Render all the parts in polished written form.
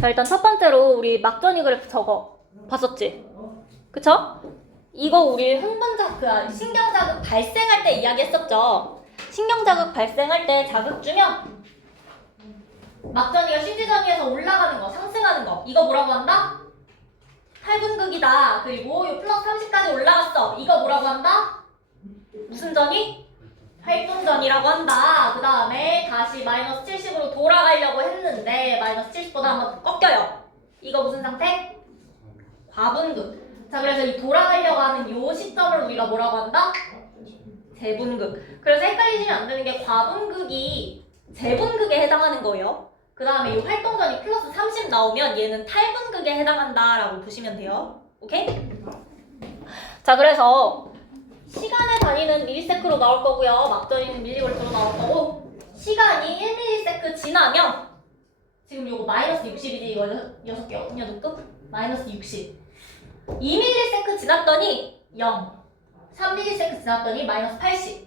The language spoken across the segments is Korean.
자, 일단 첫 번째로 우리 막전이 그래프 저거 봤었지? 그쵸? 이거 우리 신경자극 발생할 때 이야기했었죠? 신경자극 발생할 때 자극 주면 막전이가 심지전이에서 올라가는 거, 상승하는 거, 이거 뭐라고 한다? 탈분극이다. 그리고 요 플러스 30까지 올라갔어. 이거 뭐라고 한다? 무슨 전이? 활동전이라고 한다. 그 다음에 다시 마이너스 70으로 돌아가려고 했는데 마이너스 70보다 한번 꺾여요. 이거 무슨 상태? 과분극. 자, 그래서 이 돌아가려고 하는 요 시점을 우리가 뭐라고 한다? 재분극. 그래서 헷갈리시면 안 되는 게 과분극이 재분극에 해당하는 거예요. 그 다음에 이 활동전이 플러스 30 나오면 얘는 탈분극에 해당한다라고 보시면 돼요. 오케이? 자, 그래서 시간의 단위는 밀리세크로 나올 거고요. 막전이는 밀리볼트로 나올 거고, 시간이 1밀리세크 지나면 지금 요거 마이너스 60이지. 이거 6개 어딨냐 놓고? 마이너스 60. 2밀리세크 지났더니 0. 3밀리세크 지났더니 마이너스 80.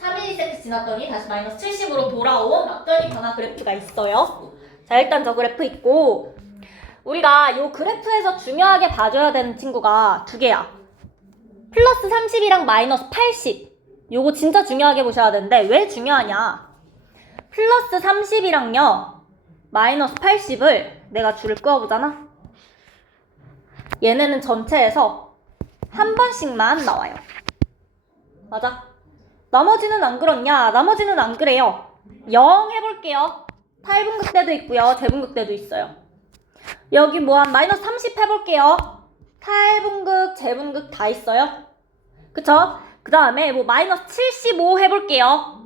4밀리세크 지났더니 다시 마이너스 70으로 돌아온 막전이 변화 그래프가 있어요. 자, 일단 저 그래프 있고, 우리가 요 그래프에서 중요하게 봐줘야 되는 친구가 두 개야. 플러스 30이랑 마이너스 80. 요거 진짜 중요하게 보셔야 되는데 왜 중요하냐? 플러스 30이랑요 마이너스 80을 내가 줄을 그어보잖아. 얘네는 전체에서 한 번씩만 나와요. 맞아? 나머지는 안 그렇냐? 나머지는 안 그래요. 0 해볼게요. 탈분극 때도 있고요. 재분극 때도 있어요. 여기 뭐 한 마이너스 30 해볼게요. 탈분극, 재분극 다 있어요. 그쵸? 그 다음에 뭐 마이너스 75 해볼게요.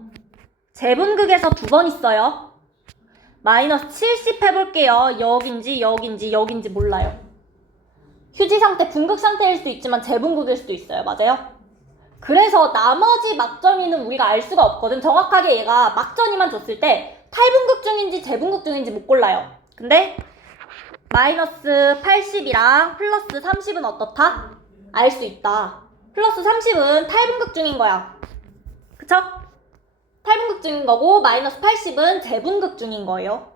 재분극에서 2번 있어요. 마이너스 70 해볼게요. 여긴지 몰라요. 휴지 상태, 분극 상태일 수도 있지만 재분극일 수도 있어요. 맞아요? 그래서 나머지 막전이는 우리가 알 수가 없거든. 정확하게 얘가 막전이만 줬을 때 탈분극 중인지 재분극 중인지 못 골라요. 근데 마이너스 80이랑 플러스 30은 어떻다? 알 수 있다. 플러스 30은 탈분극 중인 거야. 그쵸? 탈분극 중인 거고 마이너스 80은 재분극 중인 거예요.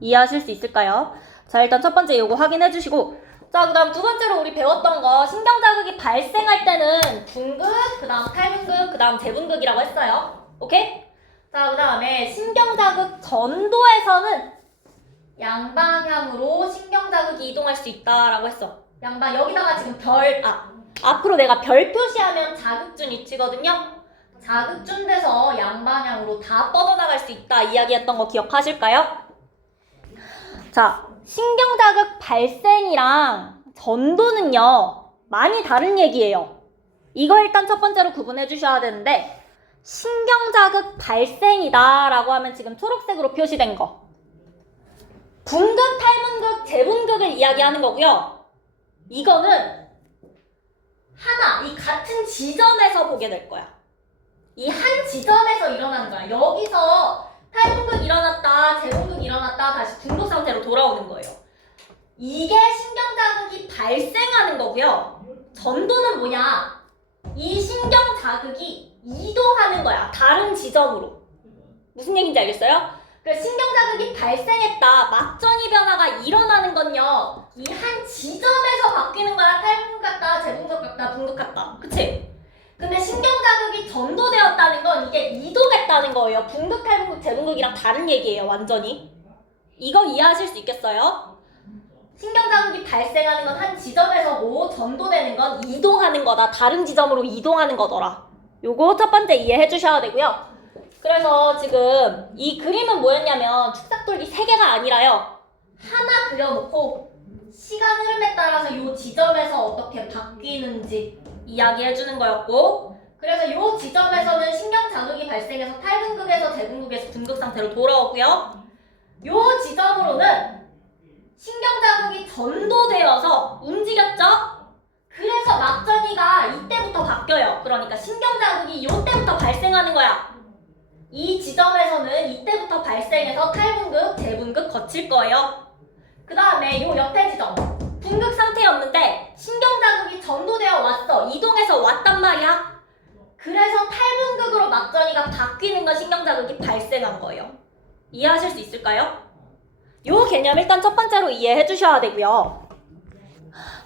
이해하실 수 있을까요? 자, 일단 첫 번째 요거 확인해 주시고, 자, 그 다음 두 번째로 우리 배웠던 거 신경자극이 발생할 때는 분극, 그 다음 탈분극, 그 다음 재분극이라고 했어요. 오케이? 자, 그 다음에 신경자극 전도에서는 양방향으로 신경자극이 이동할 수 있다라고 했어. 여기다가 지금 앞으로 내가 별 표시하면 자극준 위치거든요. 자극준 돼서 양방향으로 다 뻗어나갈 수 있다 이야기했던 거 기억하실까요? 자, 신경자극 발생이랑 전도는요 많이 다른 얘기예요. 이거 일단 첫 번째로 구분해 주셔야 되는데, 신경자극 발생이다 라고 하면 지금 초록색으로 표시된 거 분극, 탈분극, 재분극을 이야기하는 거고요. 이거는 이 같은 지점에서 보게 될 거야. 이 한 지점에서 일어나는 거야. 여기서 탈분극 일어났다, 재분극 일어났다, 다시 분극 상태로 돌아오는 거예요. 이게 신경자극이 발생하는 거고요. 전도는 뭐냐? 이 신경자극이 이동하는 거야. 다른 지점으로. 무슨 얘기인지 알겠어요? 그래서 신경자극이 발생했다, 막전이 변화가 일어나는 건요, 이 한 지점에서 바뀌는 거야. 탈분극 같다, 재분극 같다, 분극 같다. 그치? 근데 신경자극이 전도되었다는 건 이게 이동했다는 거예요. 분극, 탈분극, 재분극이랑 다른 얘기예요. 완전히. 이거 이해하실 수 있겠어요? 신경자극이 발생하는 건 한 지점에서고 전도되는 건 이동하는 거다. 다른 지점으로 이동하는 거더라. 요거 첫 번째 이해해 주셔야 되고요. 그래서 지금 이 그림은 뭐였냐면 축삭돌기 3개가 아니라요, 하나 그려놓고 시간 흐름에 따라서 이 지점에서 어떻게 바뀌는지 이야기해주는 거였고, 그래서 이 지점에서는 신경자극이 발생해서 탈분극에서 재분극에서 분극 상태로 돌아오고요. 이 지점으로는 신경자극이 전도되어서 움직였죠? 그래서 막전이가 이때부터 바뀌어요. 그러니까 신경자극이 이때부터 발생하는 거야. 이 지점에서는 이때부터 발생해서 탈분극, 재분극 거칠 거예요. 그 다음에 요 옆에 지점, 분극 상태였는데 신경자극이 전도되어 왔어. 이동해서 왔단 말이야. 그래서 탈분극으로 막전이가 바뀌는 건 신경자극이 발생한 거예요. 이해하실 수 있을까요? 요 개념 일단 첫 번째로 이해해 주셔야 되고요.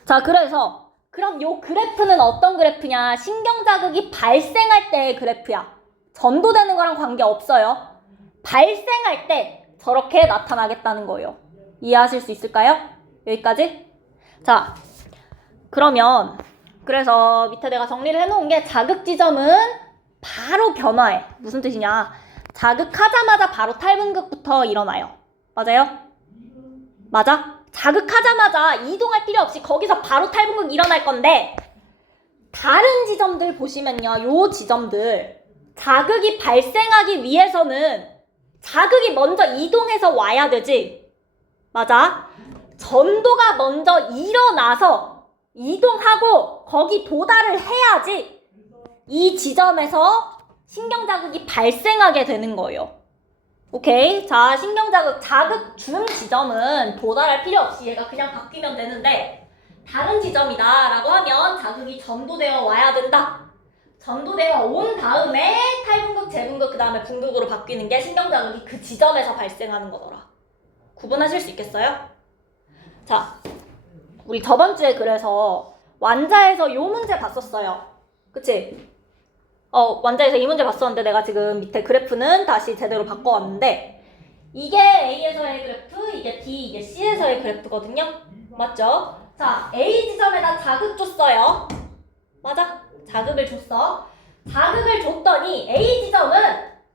자, 그래서 그럼 요 그래프는 어떤 그래프냐? 신경자극이 발생할 때의 그래프야. 전도되는 거랑 관계없어요. 발생할 때 저렇게 나타나겠다는 거예요. 이해하실 수 있을까요? 여기까지? 자, 그러면 그래서 밑에 내가 정리를 해놓은 게 자극 지점은 바로 변화해. 무슨 뜻이냐? 자극하자마자 바로 탈분극부터 일어나요. 맞아요? 맞아? 자극하자마자 이동할 필요 없이 거기서 바로 탈분극 일어날 건데 다른 지점들 보시면요. 요 지점들 자극이 발생하기 위해서는 자극이 먼저 이동해서 와야 되지. 맞아? 전도가 먼저 일어나서 이동하고 거기 도달을 해야지 이 지점에서 신경자극이 발생하게 되는 거예요. 오케이? 자, 신경자극, 자극 준 지점은 도달할 필요 없이 얘가 그냥 바뀌면 되는데 다른 지점이다 라고 하면 자극이 전도되어 와야 된다. 전도되어 온 다음에 탈분극, 재분극, 그 다음에 분극으로 바뀌는 게 신경자극이 그 지점에서 발생하는 거더라. 구분하실 수 있겠어요? 자, 우리 저번 주에 그래서 완자에서 요 문제 봤었어요. 그치? 완자에서 이 문제 봤었는데 내가 지금 밑에 그래프는 다시 제대로 바꿔왔는데 이게 A에서의 그래프, 이게 D, 이게 C에서의 그래프거든요. 맞죠? 자, A 지점에다 자극 줬어요. 맞아? 자극을 줬어. 자극을 줬더니 A 지점은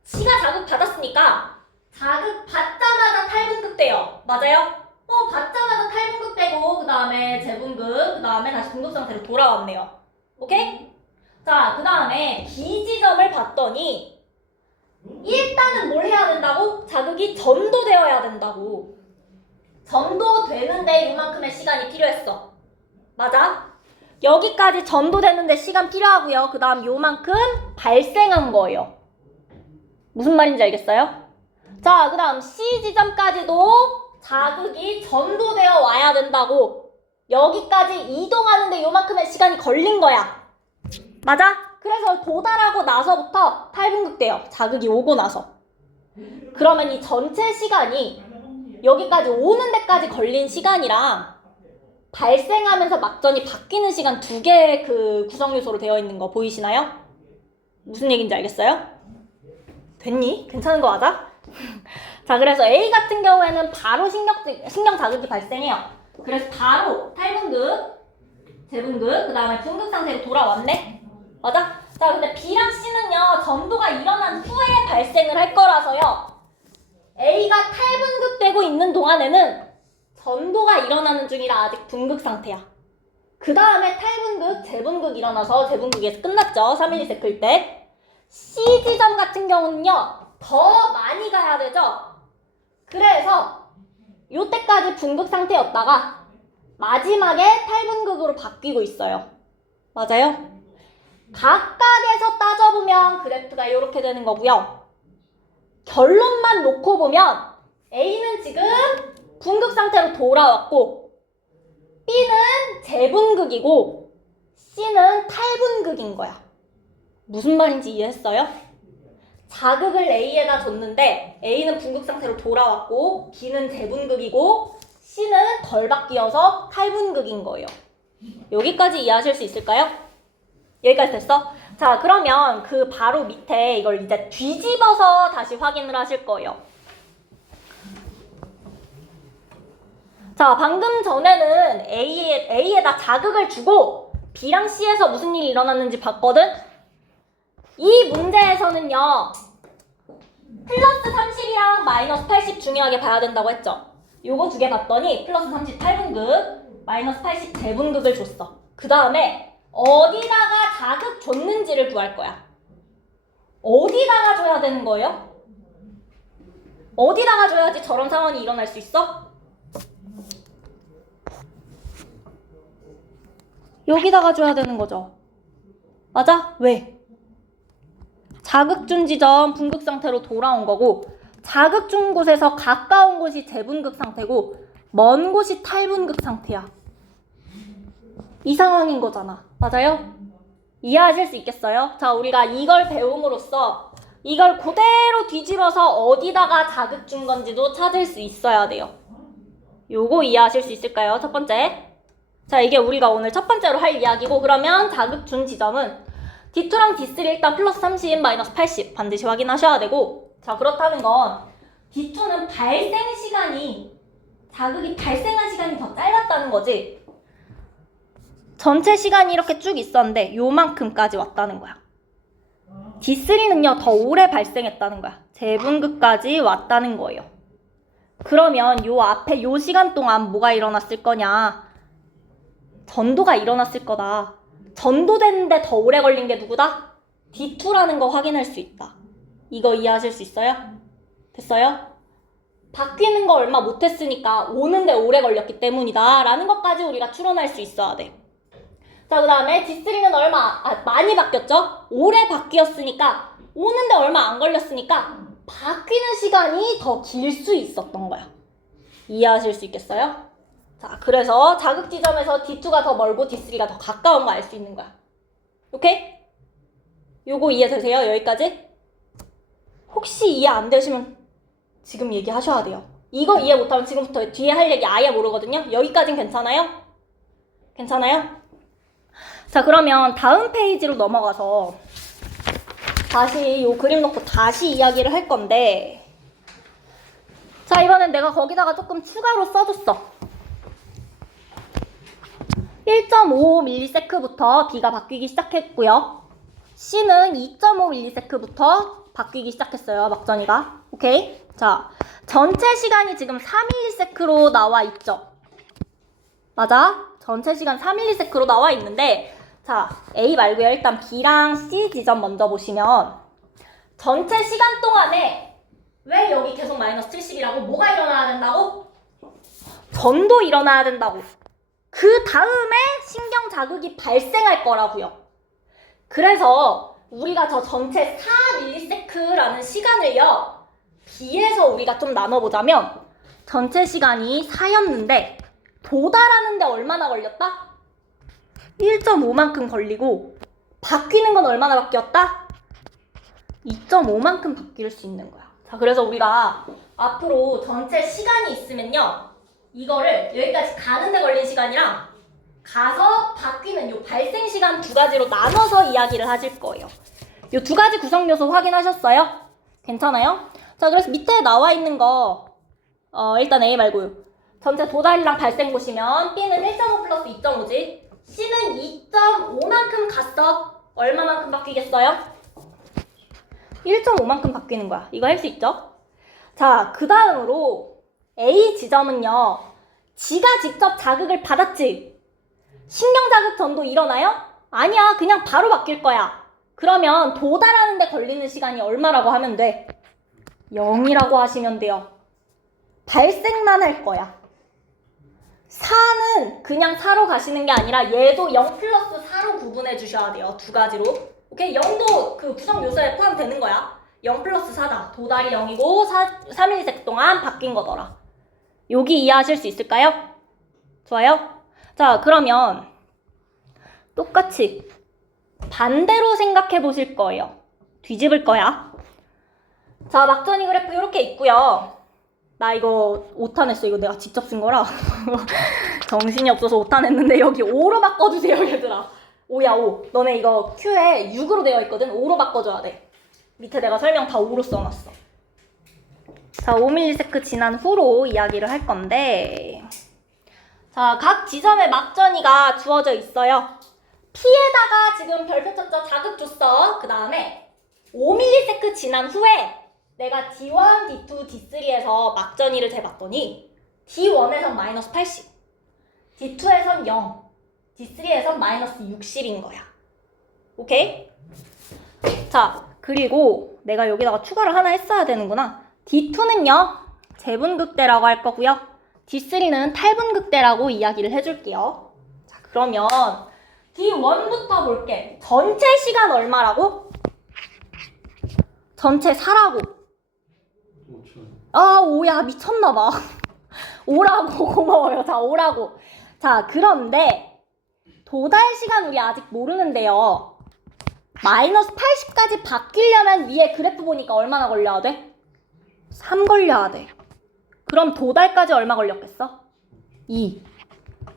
C가 자극 받았으니까 자극 받자마자 탈분극돼요. 맞아요? 받자마자 탈분극되고 그 다음에 재분극, 그 다음에 다시 분극 상태로 돌아왔네요. 오케이? 자, 그 다음에 B 지점을 봤더니 일단은 뭘 해야 된다고? 자극이 전도되어야 된다고. 전도되는데 요만큼의 시간이 필요했어. 맞아? 여기까지 전도되는데 시간 필요하고요. 그 다음 요만큼 발생한 거예요. 무슨 말인지 알겠어요? 자, 그 다음 C 지점까지도 자극이 전도되어 와야 된다고. 여기까지 이동하는데 요만큼의 시간이 걸린 거야. 맞아? 그래서 도달하고 나서부터 탈분극돼요. 자극이 오고 나서. 그러면 이 전체 시간이 여기까지 오는 데까지 걸린 시간이랑 발생하면서 막전이 바뀌는 시간 두 개의 그 구성 요소로 되어 있는 거 보이시나요? 무슨 얘기인지 알겠어요? 됐니? 괜찮은 거 맞아? 자, 그래서 A 같은 경우에는 바로 신경 자극이 발생해요. 그래서 바로 탈분극, 재분극, 그 다음에 분극 상태로 돌아왔네? 맞아? 자, 근데 B랑 C는요, 전도가 일어난 후에 발생을 할 거라서요. A가 탈분극되고 있는 동안에는 전도가 일어나는 중이라 아직 분극 상태야. 그 다음에 탈분극, 재분극 일어나서 재분극에서 끝났죠. 312 클 때. C 지점 같은 경우는요, 더 많이 가야 되죠. 그래서 요때까지 분극 상태였다가 마지막에 탈분극으로 바뀌고 있어요. 맞아요? 각각에서 따져보면 그래프가 이렇게 되는 거고요. 결론만 놓고 보면 A는 지금 분극 상태로 돌아왔고 B는 재분극이고 C는 탈분극인 거야. 무슨 말인지 이해했어요? 자극을 A에다 줬는데 A는 분극 상태로 돌아왔고 B는 재분극이고 C는 덜 바뀌어서 탈분극인 거예요. 여기까지 이해하실 수 있을까요? 여기까지 됐어? 자, 그러면 그 바로 밑에 이걸 이제 뒤집어서 다시 확인을 하실 거예요. 자, 방금 전에는 A에다 자극을 주고 B랑 C에서 무슨 일이 일어났는지 봤거든? 이 문제에서는요, 플러스 30이랑 마이너스 80 중요하게 봐야 된다고 했죠? 요거 두 개 봤더니 플러스 30 탈분극, 마이너스 80 재분극을 줬어. 그 다음에 어디다가 자극 줬는지를 구할 거야. 어디다가 줘야 되는 거예요? 어디다가 줘야지 저런 상황이 일어날 수 있어? 여기다가 줘야 되는 거죠. 맞아? 왜? 자극 준 지점 분극 상태로 돌아온 거고 자극 준 곳에서 가까운 곳이 재분극 상태고 먼 곳이 탈분극 상태야. 이 상황인 거잖아. 맞아요? 이해하실 수 있겠어요? 자, 우리가 이걸 배움으로써 이걸 그대로 뒤집어서 어디다가 자극 준 건지도 찾을 수 있어야 돼요. 요거 이해하실 수 있을까요? 첫 번째. 자, 이게 우리가 오늘 첫 번째로 할 이야기고, 그러면 자극준 지점은 D2랑 D3 일단 플러스 30, 마이너스 80 반드시 확인하셔야 되고, 자, 그렇다는 건 D2는 발생 시간이, 자극이 발생한 시간이 더 짧았다는 거지. 전체 시간이 이렇게 쭉 있었는데 요만큼까지 왔다는 거야. D3는요 더 오래 발생했다는 거야. 재분극까지 왔다는 거예요. 그러면 요 앞에 요 시간 동안 뭐가 일어났을 거냐? 전도가 일어났을 거다. 전도되는데 더 오래 걸린 게 누구다? D2라는 거 확인할 수 있다. 이거 이해하실 수 있어요? 됐어요? 바뀌는 거 얼마 못했으니까 오는데 오래 걸렸기 때문이다 라는 것까지 우리가 추론할 수 있어야 돼. 자, 그 다음에 D3는 많이 바뀌었죠? 오래 바뀌었으니까 오는데 얼마 안 걸렸으니까 바뀌는 시간이 더 길 수 있었던 거야. 이해하실 수 있겠어요? 자, 그래서 자극 지점에서 D2가 더 멀고 D3가 더 가까운 거 알 수 있는 거야. 오케이? 요거 이해되세요? 여기까지? 혹시 이해 안 되시면 지금 얘기하셔야 돼요. 이거 이해 못하면 지금부터 뒤에 할 얘기 아예 모르거든요. 여기까진 괜찮아요? 괜찮아요? 자, 그러면 다음 페이지로 넘어가서 다시 요 그림 놓고 다시 이야기를 할 건데, 자, 이번엔 내가 거기다가 조금 추가로 써줬어. 1.5ms부터 B가 바뀌기 시작했고요. C는 2.5ms부터 바뀌기 시작했어요. 막전이가. 오케이? 자, 전체 시간이 지금 4ms로 나와 있죠. 맞아? 전체 시간 4ms로 나와 있는데, 자, A 말고요. 일단 B랑 C 지점 먼저 보시면 전체 시간 동안에 왜 여기 계속 마이너스 70이라고? 뭐가 일어나야 된다고? 전도 일어나야 된다고. 그 다음에 신경 자극이 발생할 거라고요. 그래서 우리가 저 전체 4ms라는 시간을요, B에서 우리가 좀 나눠보자면 전체 시간이 4였는데 도달하는데 얼마나 걸렸다? 1.5만큼 걸리고 바뀌는 건 얼마나 바뀌었다? 2.5만큼 바뀔 수 있는 거야. 자, 그래서 우리가 앞으로 전체 시간이 있으면요, 이거를 여기까지 가는데 걸린 시간이랑 가서 바뀌는 요 발생 시간 두 가지로 나눠서 이야기를 하실 거예요. 요 두 가지 구성 요소 확인하셨어요? 괜찮아요? 자, 그래서 밑에 나와 있는 거 일단 A 말고요. 전체 도달이랑 발생 보시면 B는 1.5 플러스 2.5지. C는 2.5만큼 갔어. 얼마만큼 바뀌겠어요? 1.5만큼 바뀌는 거야. 이거 할 수 있죠? 자, 그 다음으로 A 지점은요, 지가 직접 자극을 받았지. 신경자극 전도 일어나요? 아니야. 그냥 바로 바뀔 거야. 그러면 도달하는 데 걸리는 시간이 얼마라고 하면 돼? 0이라고 하시면 돼요. 발생만 할 거야. 4는 그냥 4로 가시는 게 아니라 얘도 0 플러스 4로 구분해 주셔야 돼요. 두 가지로. 오케이? 0도 그 구성 요소에 포함되는 거야. 0 플러스 4다. 도달이 0이고 3ms 동안 바뀐 거더라. 여기 이해하실 수 있을까요? 좋아요? 자, 그러면 똑같이 반대로 생각해 보실 거예요. 뒤집을 거야. 자, 막전이 그래프 이렇게 있고요. 나 이거 오타 냈어. 이거 내가 직접 쓴 거라 정신이 없어서 오타 냈는데 여기 5로 바꿔주세요, 얘들아. 5야, 5. 너네 이거 Q에 6으로 되어 있거든. 5로 바꿔줘야 돼. 밑에 내가 설명 다 5로 써놨어. 자, 5ms 지난 후로 이야기를 할 건데, 자, 각 지점에 막전이가 주어져 있어요. P에다가 지금 별표 쳤죠? 자극 줬어. 그 다음에 5ms 지난 후에 내가 D1, D2, D3에서 막전이를 재봤더니 D1에선 마이너스 80, D2에선 0, D3에선 마이너스 60인 거야. 오케이? 자, 그리고 내가 여기다가 추가를 하나 했어야 되는구나. D2는요, 재분극대라고 할 거고요. D3는 탈분극대라고 이야기를 해줄게요. 자, 그러면 D1부터 볼게. 전체 시간 얼마라고? 전체 4라고. 5천. 아, 5야. 미쳤나봐. 5라고. 고마워요. 자, 5라고. 자, 그런데 도달 시간 우리 아직 모르는데요. 마이너스 80까지 바뀌려면 위에 그래프 보니까 얼마나 걸려야 돼? 3 걸려야 돼. 그럼 도달까지 얼마 걸렸겠어? 2.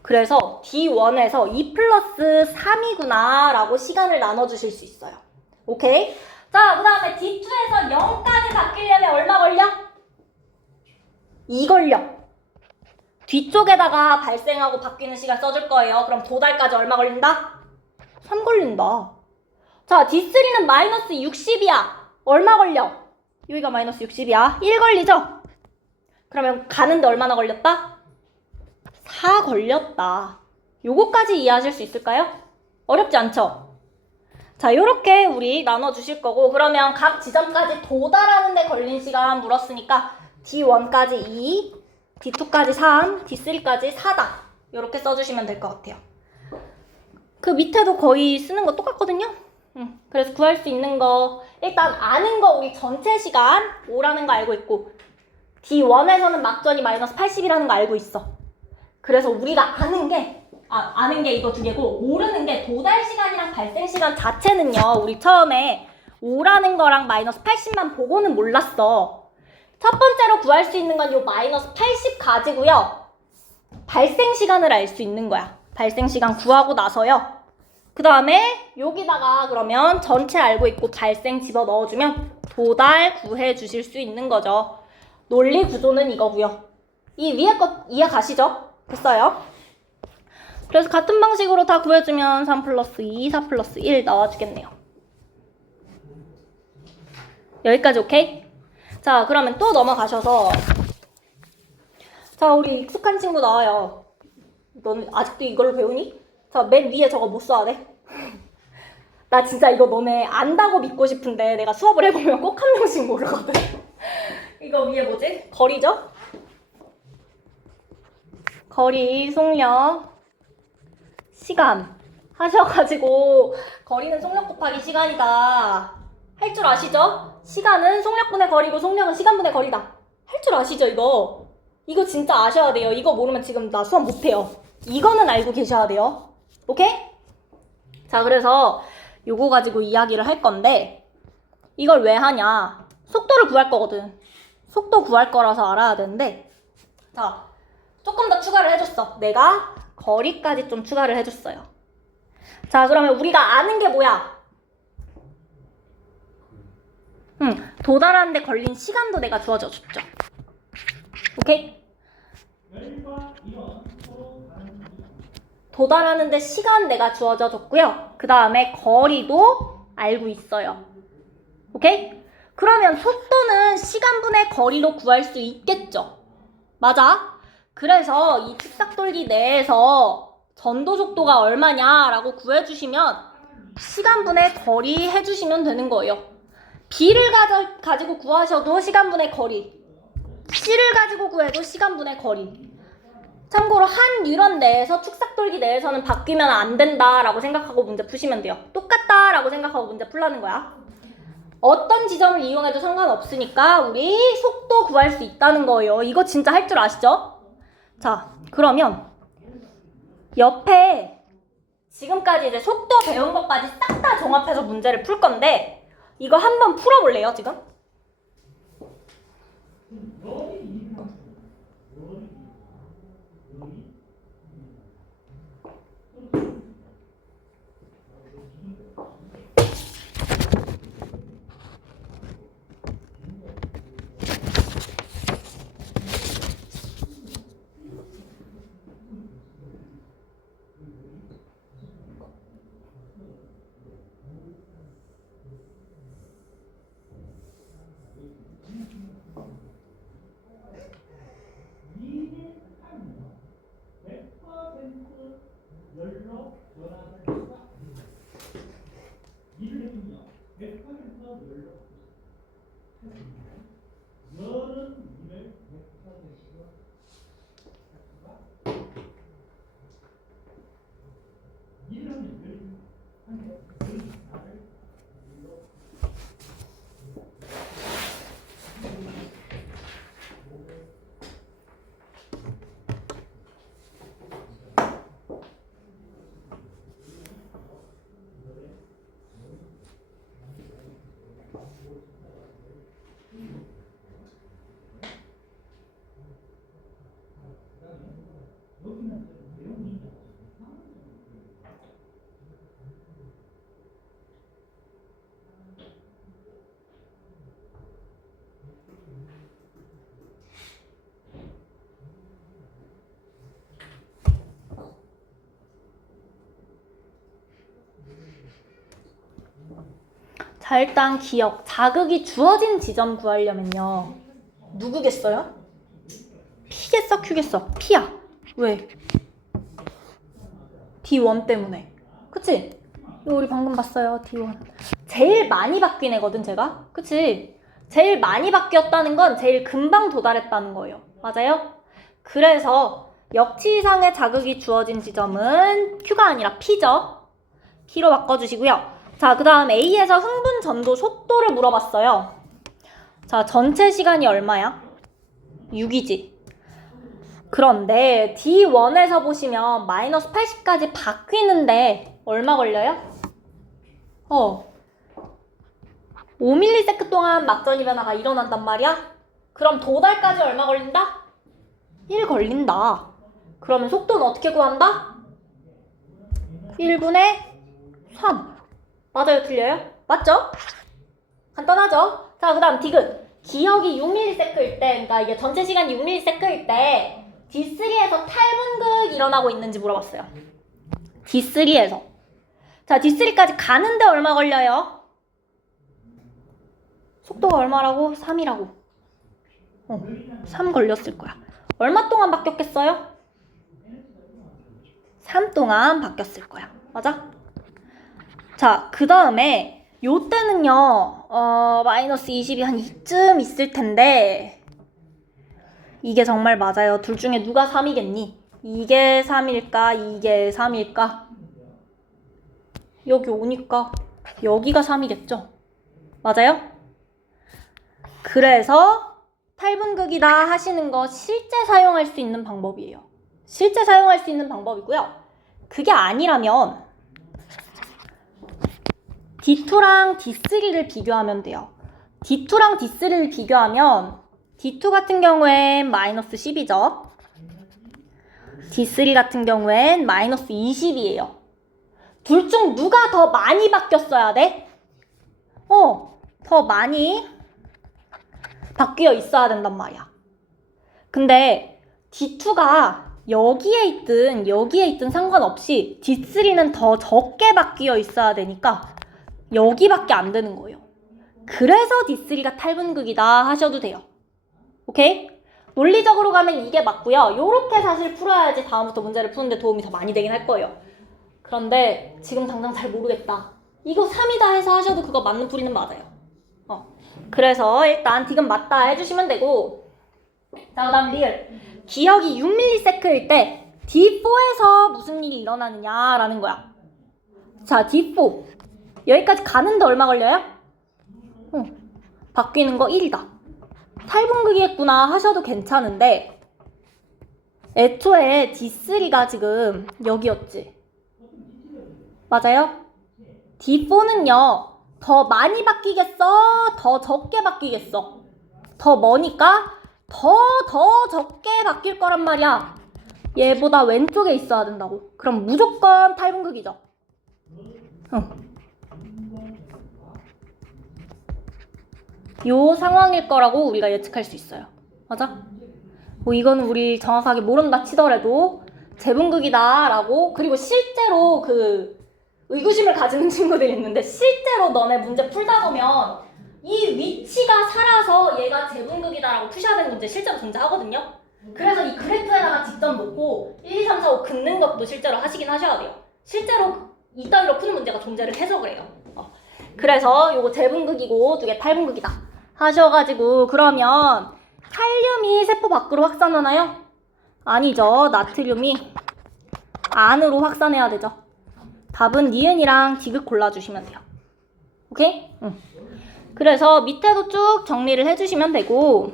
그래서 D1에서 2 플러스 3이구나 라고 시간을 나눠주실 수 있어요. 오케이? 자, 그 다음에 D2에서 0까지 바뀌려면 얼마 걸려? 2 걸려. 뒤쪽에다가 발생하고 바뀌는 시간 써줄 거예요. 그럼 도달까지 얼마 걸린다? 3 걸린다. 자, D3는 마이너스 60이야. 얼마 걸려? 여기가 마이너스 60이야. 1 걸리죠? 그러면 가는데 얼마나 걸렸다? 4 걸렸다. 요거까지 이해하실 수 있을까요? 어렵지 않죠? 자, 요렇게 우리 나눠주실 거고, 그러면 각 지점까지 도달하는 데 걸린 시간 물었으니까 D1까지 2, D2까지 3, D3까지 4다. 요렇게 써주시면 될 것 같아요. 그 밑에도 거의 쓰는 거 똑같거든요? 그래서 구할 수 있는 거, 일단 아는 거 우리 전체 시간 5라는 거 알고 있고, D1에서는 막전이 마이너스 80이라는 거 알고 있어. 그래서 우리가 아는 게 이거 두 개고, 모르는 게 도달 시간이랑 발생 시간 자체는요, 우리 처음에 5라는 거랑 마이너스 80만 보고는 몰랐어. 첫 번째로 구할 수 있는 건 요 마이너스 80 가지고요, 발생 시간을 알 수 있는 거야. 발생 시간 구하고 나서요. 그 다음에 여기다가 그러면 전체 알고 있고 발생 집어 넣어주면 도달 구해 주실 수 있는 거죠. 논리 구조는 이거고요. 이 위에 거 이해 가시죠? 됐어요? 그래서 같은 방식으로 다 구해주면 3 플러스 2, 4 플러스 1 나와주겠네요. 여기까지 오케이? 자, 그러면 또 넘어가셔서, 자, 우리 익숙한 친구 나와요. 너는 아직도 이걸로 배우니? 자, 맨 위에 저거 못 써야 돼? 나 진짜 이거 너네 안다고 믿고 싶은데 내가 수업을 해보면 꼭 한 명씩 모르거든. 이거 위에 뭐지? 거리죠? 거리, 속력, 시간 하셔가지고 거리는 속력 곱하기 시간이다. 할 줄 아시죠? 시간은 속력분의 거리고 속력은 시간분의 거리다. 할 줄 아시죠, 이거? 이거 진짜 아셔야 돼요. 이거 모르면 지금 나 수업 못해요. 이거는 알고 계셔야 돼요. 오케이? 자, 그래서 요거 가지고 이야기를 할 건데, 이걸 왜 하냐? 속도를 구할 거거든. 속도 구할 거라서 알아야 되는데, 자, 조금 더 추가를 해줬어. 내가 거리까지 좀 추가를 해줬어요. 자, 그러면 우리가 아는 게 뭐야? 도달하는데 걸린 시간도 내가 주어져 줬죠. 오케이? 도달하는데 시간 내가 주어져 줬고요. 그 다음에 거리도 알고 있어요. 오케이? 그러면 속도는 시간분의 거리로 구할 수 있겠죠? 맞아? 그래서 이 축삭돌기 내에서 전도 속도가 얼마냐라고 구해주시면 시간분의 거리 해주시면 되는 거예요. B를 가지고 구하셔도 시간분의 거리, C를 가지고 구해도 시간분의 거리. 참고로 한 유런 내에서 축삭돌기 내에서는 바뀌면 안 된다라고 생각하고 문제 푸시면 돼요. 똑같다라고 생각하고 문제 풀라는 거야. 어떤 지점을 이용해도 상관없으니까 우리 속도 구할 수 있다는 거예요. 이거 진짜 할 줄 아시죠? 자, 그러면 옆에 지금까지 이제 속도 배운 것까지 싹 다 종합해서 문제를 풀 건데, 이거 한번 풀어볼래요, 지금? 자, 일단 기억. 자극이 주어진 지점 구하려면요. 누구겠어요? P겠어? Q겠어? P야. 왜? D1 때문에. 그치? 이거 우리 방금 봤어요. D1. 제일 많이 바뀐 애거든, 제가. 그치? 제일 많이 바뀌었다는 건 제일 금방 도달했다는 거예요. 맞아요? 그래서 역치 이상의 자극이 주어진 지점은 Q가 아니라 P죠. P로 바꿔주시고요. 자, 그 다음 A에서 흥분 전도 속도를 물어봤어요. 자, 전체 시간이 얼마야? 6이지. 그런데 D1에서 보시면 마이너스 80까지 바뀌는데 얼마 걸려요? 5ms 동안 막전이 변화가 일어난단 말이야? 그럼 도달까지 얼마 걸린다? 1 걸린다. 그러면 속도는 어떻게 구한다? 1분의 3. 맞아요? 틀려요? 맞죠? 간단하죠? 자, 그 다음 디귿. 기억이 6ms일 때, 그러니까 이게 전체 시간이 6ms일 때 D3에서 탈분극 일어나고 있는지 물어봤어요. D3에서. 자, D3까지 가는데 얼마 걸려요? 속도가 얼마라고? 3이라고. 3 걸렸을 거야. 얼마 동안 바뀌었겠어요? 3 동안 바뀌었을 거야. 맞아? 자, 그 다음에 요때는요, 마이너스 20이 한 이쯤 있을 텐데, 이게 정말 맞아요. 둘 중에 누가 3이겠니? 이게 3일까? 이게 3일까? 여기 오니까 여기가 3이겠죠? 맞아요? 그래서 탈분극이다 하시는 거 실제 사용할 수 있는 방법이에요. 실제 사용할 수 있는 방법이고요. 그게 아니라면 D2랑 D3를 비교하면 돼요. D2랑 D3를 비교하면 D2 같은 경우엔 마이너스 10이죠. D3 같은 경우엔 마이너스 20이에요. 둘 중 누가 더 많이 바뀌었어야 돼? 더 많이 바뀌어 있어야 된단 말이야. 근데 D2가 여기에 있든 상관없이 D3는 더 적게 바뀌어 있어야 되니까 여기밖에 안 되는 거예요. 그래서 D3가 탈분극이다 하셔도 돼요. 오케이? 논리적으로 가면 이게 맞고요. 요렇게 사실 풀어야지 다음부터 문제를 푸는데 도움이 더 많이 되긴 할 거예요. 그런데 지금 당장 잘 모르겠다. 이거 3이다 해서 하셔도 그거 맞는 풀이는 맞아요. 그래서 일단 디귿 맞다 해주시면 되고, 자, 그 다음 리을. 기억이 6ms일 때 D4에서 무슨 일이 일어나느냐라는 거야. 자, D4. 여기까지 가는데 얼마 걸려요? 바뀌는 거 1이다. 탈분극이겠구나 하셔도 괜찮은데, 애초에 D3가 지금 여기였지. 맞아요? D4는요, 더 많이 바뀌겠어? 더 적게 바뀌겠어? 더 머니까 더 적게 바뀔 거란 말이야. 얘보다 왼쪽에 있어야 된다고. 그럼 무조건 탈분극이죠. 요 상황일 거라고 우리가 예측할 수 있어요. 맞아? 뭐 이거는 우리 정확하게 모른다 치더라도 재분극이다 라고, 그리고 실제로 그 의구심을 가지는 친구들이 있는데 실제로 너네 문제 풀다 보면 이 위치가 살아서 얘가 재분극이다라고 푸셔야 되는 문제 실제로 존재하거든요. 그래서 이 그래프에다가 직접 놓고 1, 2, 3, 4, 5 긋는 것도 실제로 하시긴 하셔야 돼요. 실제로 이따위로 푸는 문제가 존재를 해서 그래요. 그래서 요거 재분극이고 두 개 탈분극이다 하셔가지고, 그러면 칼륨이 세포 밖으로 확산하나요? 아니죠. 나트륨이 안으로 확산해야 되죠. 답은 니은이랑 디귿 골라주시면 돼요. 오케이? 그래서 밑에도 쭉 정리를 해주시면 되고,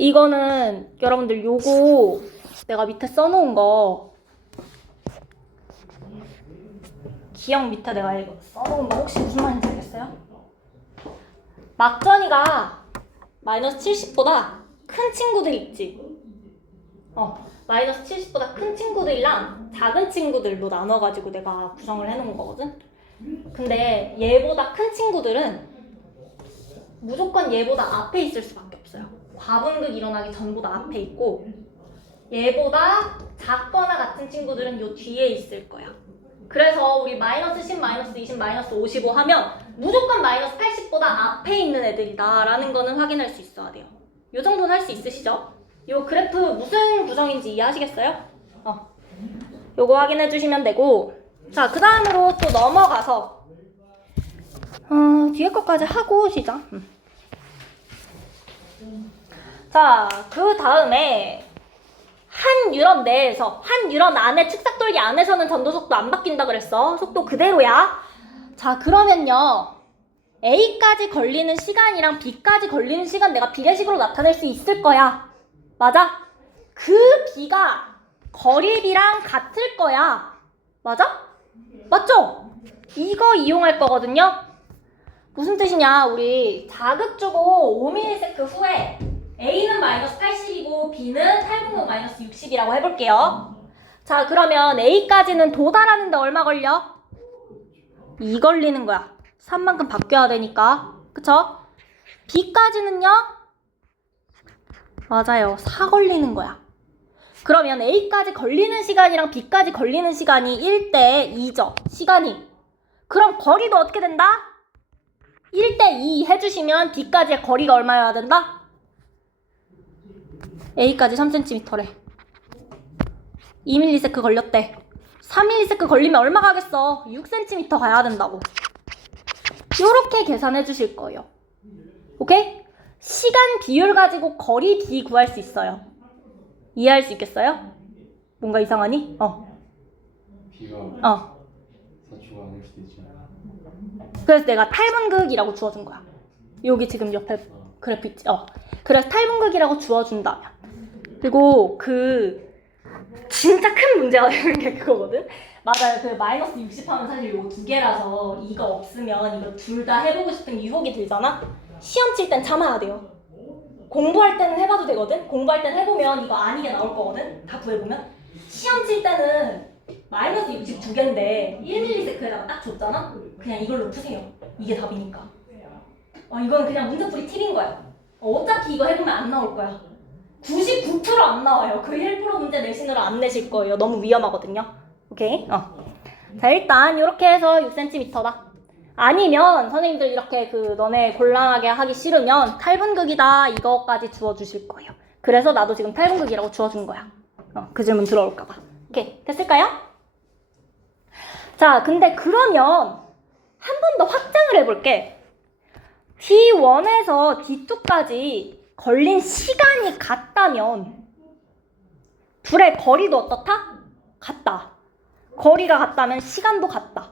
이거는 여러분들 요거 내가 밑에 써놓은 거, 기억 밑에 내가 이거 써놓은 거 혹시 무슨 말인지 알겠어요? 막전이가 마이너스 70보다 큰 친구들 있지? 마이너스 70보다 큰 친구들이랑 작은 친구들로 나눠가지고 내가 구성을 해놓은 거거든? 근데 얘보다 큰 친구들은 무조건 얘보다 앞에 있을 수밖에 없어요. 과분극 일어나기 전보다 앞에 있고 얘보다 작거나 같은 친구들은 요 뒤에 있을 거야. 그래서 우리 마이너스 10, 마이너스 20, 마이너스 55 하면 무조건 마이너스 80보다 앞에 있는 애들이다 라는 거는 확인할 수 있어야 돼요. 요 정도는 할 수 있으시죠? 요 그래프 무슨 구성인지 이해하시겠어요? 요거 확인해 주시면 되고, 자, 그 다음으로 또 넘어가서 뒤에 것까지 하고 오시자. 자, 그 다음에 한 유럽 내에서, 한 유럽 안에 축삭돌기 안에서는 전도 속도 안 바뀐다 그랬어. 속도 그대로야. 자, 그러면요, A까지 걸리는 시간이랑 B까지 걸리는 시간 내가 비례식으로 나타낼 수 있을 거야. 맞아? 그 B가 거리비랑 같을 거야. 맞아? 맞죠? 이거 이용할 거거든요. 무슨 뜻이냐? 우리 자극 주고 5ms 후에 A는 마이너스 80이고 B는 탈분극 마이너스 60이라고 해볼게요. 자, 그러면 A까지는 도달하는데 얼마 걸려? 2 걸리는 거야. 3만큼 바뀌어야 되니까. 그쵸? B까지는요? 맞아요. 4 걸리는 거야. 그러면 A까지 걸리는 시간이랑 B까지 걸리는 시간이 1대 2죠. 시간이. 그럼 거리도 어떻게 된다? 1대 2 해주시면 B까지의 거리가 얼마여야 된다? A까지 3cm래. 2ms 걸렸대. 3ms 걸리면 얼마 가겠어? 6cm 가야 된다고. 요렇게 계산해 주실 거예요. 오케이? 시간 비율 가지고 거리 B 구할 수 있어요. 이해할 수 있겠어요? 뭔가 이상하니? B가 어. 4초가 아닐 수도 있지. 그래서 내가 탈분극이라고 주어준 거야. 여기 지금 옆에 그래프 있지? 그래서 탈분극이라고 주어준다면. 그리고 진짜 큰 문제가 되는 게 그거거든? 맞아요. 그 마이너스 60 하면 사실 요 두 개라서 이거 없으면 이거 둘 다 해보고 싶은 유혹이 들잖아? 시험 칠 땐 참아야 돼요. 공부할 때는 해봐도 되거든? 공부할 땐 해보면 이거 아니게 나올 거거든? 다 구해보면? 시험 칠 때는 마이너스 60 두 개인데 1ms에다가 딱 줬잖아? 그냥 이걸로 푸세요. 이게 답이니까. 이건 그냥 문제풀이 팁인 거야. 어차피 이거 해보면 안 나올 거야. 99% 안 나와요. 그 1% 문제 내신으로 안 내실 거예요. 너무 위험하거든요. 오케이? 자, 일단 이렇게 해서 6cm다. 아니면 선생님들 이렇게 너네 곤란하게 하기 싫으면 탈분극이다 이거까지 주어주실 거예요. 그래서 나도 지금 탈분극이라고 주어준 거야. 그 질문 들어올까봐. 오케이, 됐을까요? 자, 근데 그러면 한 번 더 확장을 해볼게. D1에서 D2까지 걸린 시간이 같다면 둘의 거리도 어떻다? 같다. 거리가 같다면 시간도 같다.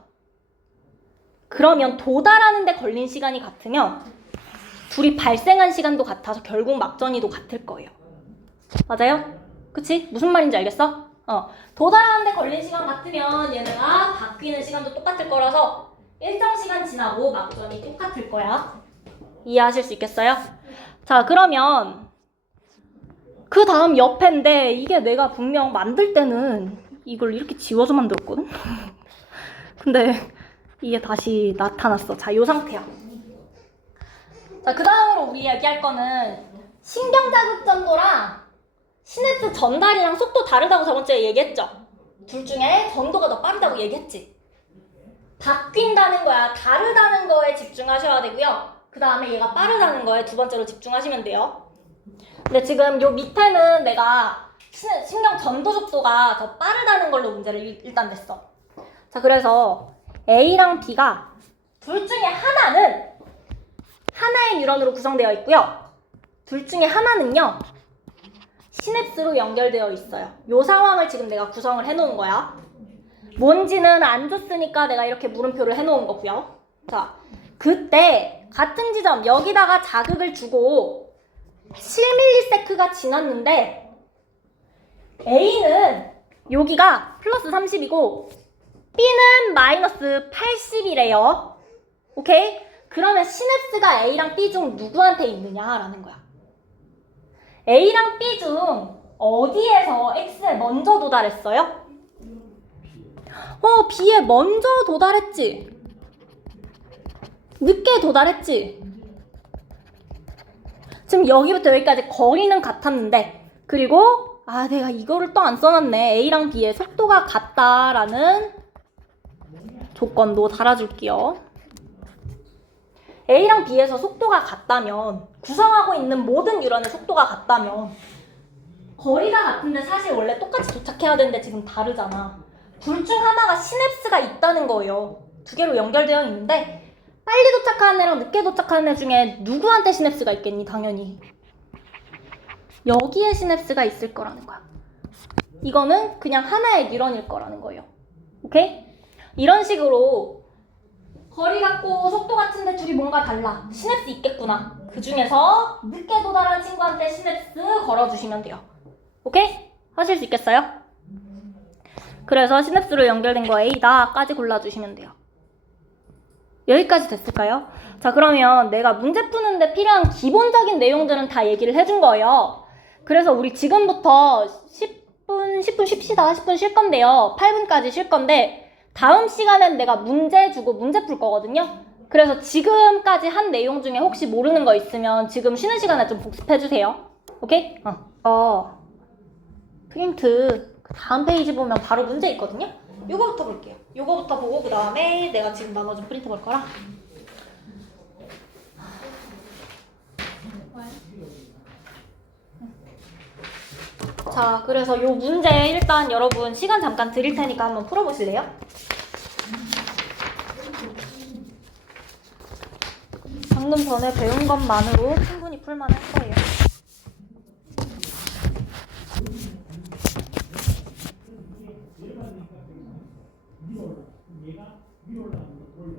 그러면 도달하는 데 걸린 시간이 같으면 둘이 발생한 시간도 같아서 결국 막전이도 같을 거예요. 맞아요? 그치? 무슨 말인지 알겠어? 도달하는 데 걸린 시간 같으면 얘네가 바뀌는 시간도 똑같을 거라서 일정 시간 지나고 막전이 똑같을 거야. 이해하실 수 있겠어요? 자, 그러면 그 다음 옆인데 이게 내가 분명 만들 때는 이걸 이렇게 지워서 만들었거든? 근데 이게 다시 나타났어. 자, 요 상태야. 자, 그 다음으로 우리 얘기할 거는 신경자극전도랑 시냅스 전달이랑 속도 다르다고 저번 주에 얘기했죠? 둘 중에 전도가 더 빠르다고 얘기했지? 바뀐다는 거야. 다르다는 거에 집중하셔야 되고요. 그 다음에 얘가 빠르다는 거에 두 번째로 집중하시면 돼요. 근데 지금 요 밑에는 내가 신경 전도 속도가 더 빠르다는 걸로 문제를 일단 냈어. 자, 그래서 A랑 B가 둘 중에 하나는 하나의 뉴런으로 구성되어 있고요. 둘 중에 하나는요, 시냅스로 연결되어 있어요. 요 상황을 지금 내가 구성을 해놓은 거야. 뭔지는 안 줬으니까 내가 이렇게 물음표를 해놓은 거고요. 자, 그때 같은 지점 여기다가 자극을 주고 7ms가 지났는데 A는 여기가 플러스 30이고 B는 마이너스 80이래요. 오케이? 그러면 시냅스가 A랑 B 중 누구한테 있느냐라는 거야. A랑 B 중 어디에서 X에 먼저 도달했어요? B에 먼저 도달했지. 늦게 도달했지. 지금 여기부터 여기까지 거리는 같았는데, 그리고 내가 이거를 또 안 써놨네. A랑 B의 속도가 같다라는 조건도 달아줄게요. A랑 B에서 속도가 같다면, 구성하고 있는 모든 뉴런의 속도가 같다면, 거리가 같은데 사실 원래 똑같이 도착해야 되는데 지금 다르잖아. 둘 중 하나가 시냅스가 있다는 거예요. 두 개로 연결되어 있는데 빨리 도착하는 애랑 늦게 도착하는 애 중에 누구한테 시냅스가 있겠니? 당연히 여기에 시냅스가 있을 거라는 거야. 이거는 그냥 하나의 뉴런일 거라는 거예요. 오케이? 이런 식으로 거리 같고 속도 같은데 둘이 뭔가 달라. 시냅스 있겠구나. 그 중에서 늦게 도달한 친구한테 시냅스 걸어주시면 돼요. 오케이? 하실 수 있겠어요? 그래서 시냅스로 연결된 거 A다까지 골라주시면 돼요. 여기까지 됐을까요? 자, 그러면 내가 문제 푸는데 필요한 기본적인 내용들은 다 얘기를 해준 거예요. 그래서 우리 지금부터 10분 쉽시다. 10분 쉴 건데요. 8분까지 쉴 건데 다음 시간엔 내가 문제 주고 문제 풀 거거든요. 그래서 지금까지 한 내용 중에 혹시 모르는 거 있으면 지금 쉬는 시간에 좀 복습해주세요. 오케이? 프린트 다음 페이지 보면 바로 문제 있거든요. 요거부터 볼게요. 요거부터 보고 그 다음에 내가 지금 나머지 프린트 볼 거라. 자, 그래서 요 문제 일단 여러분 시간 잠깐 드릴 테니까 한번 풀어보실래요? 방금 전에 배운 것만으로 충분히 풀만할 거예요. 얘가 위로 올라가는 거 돌려.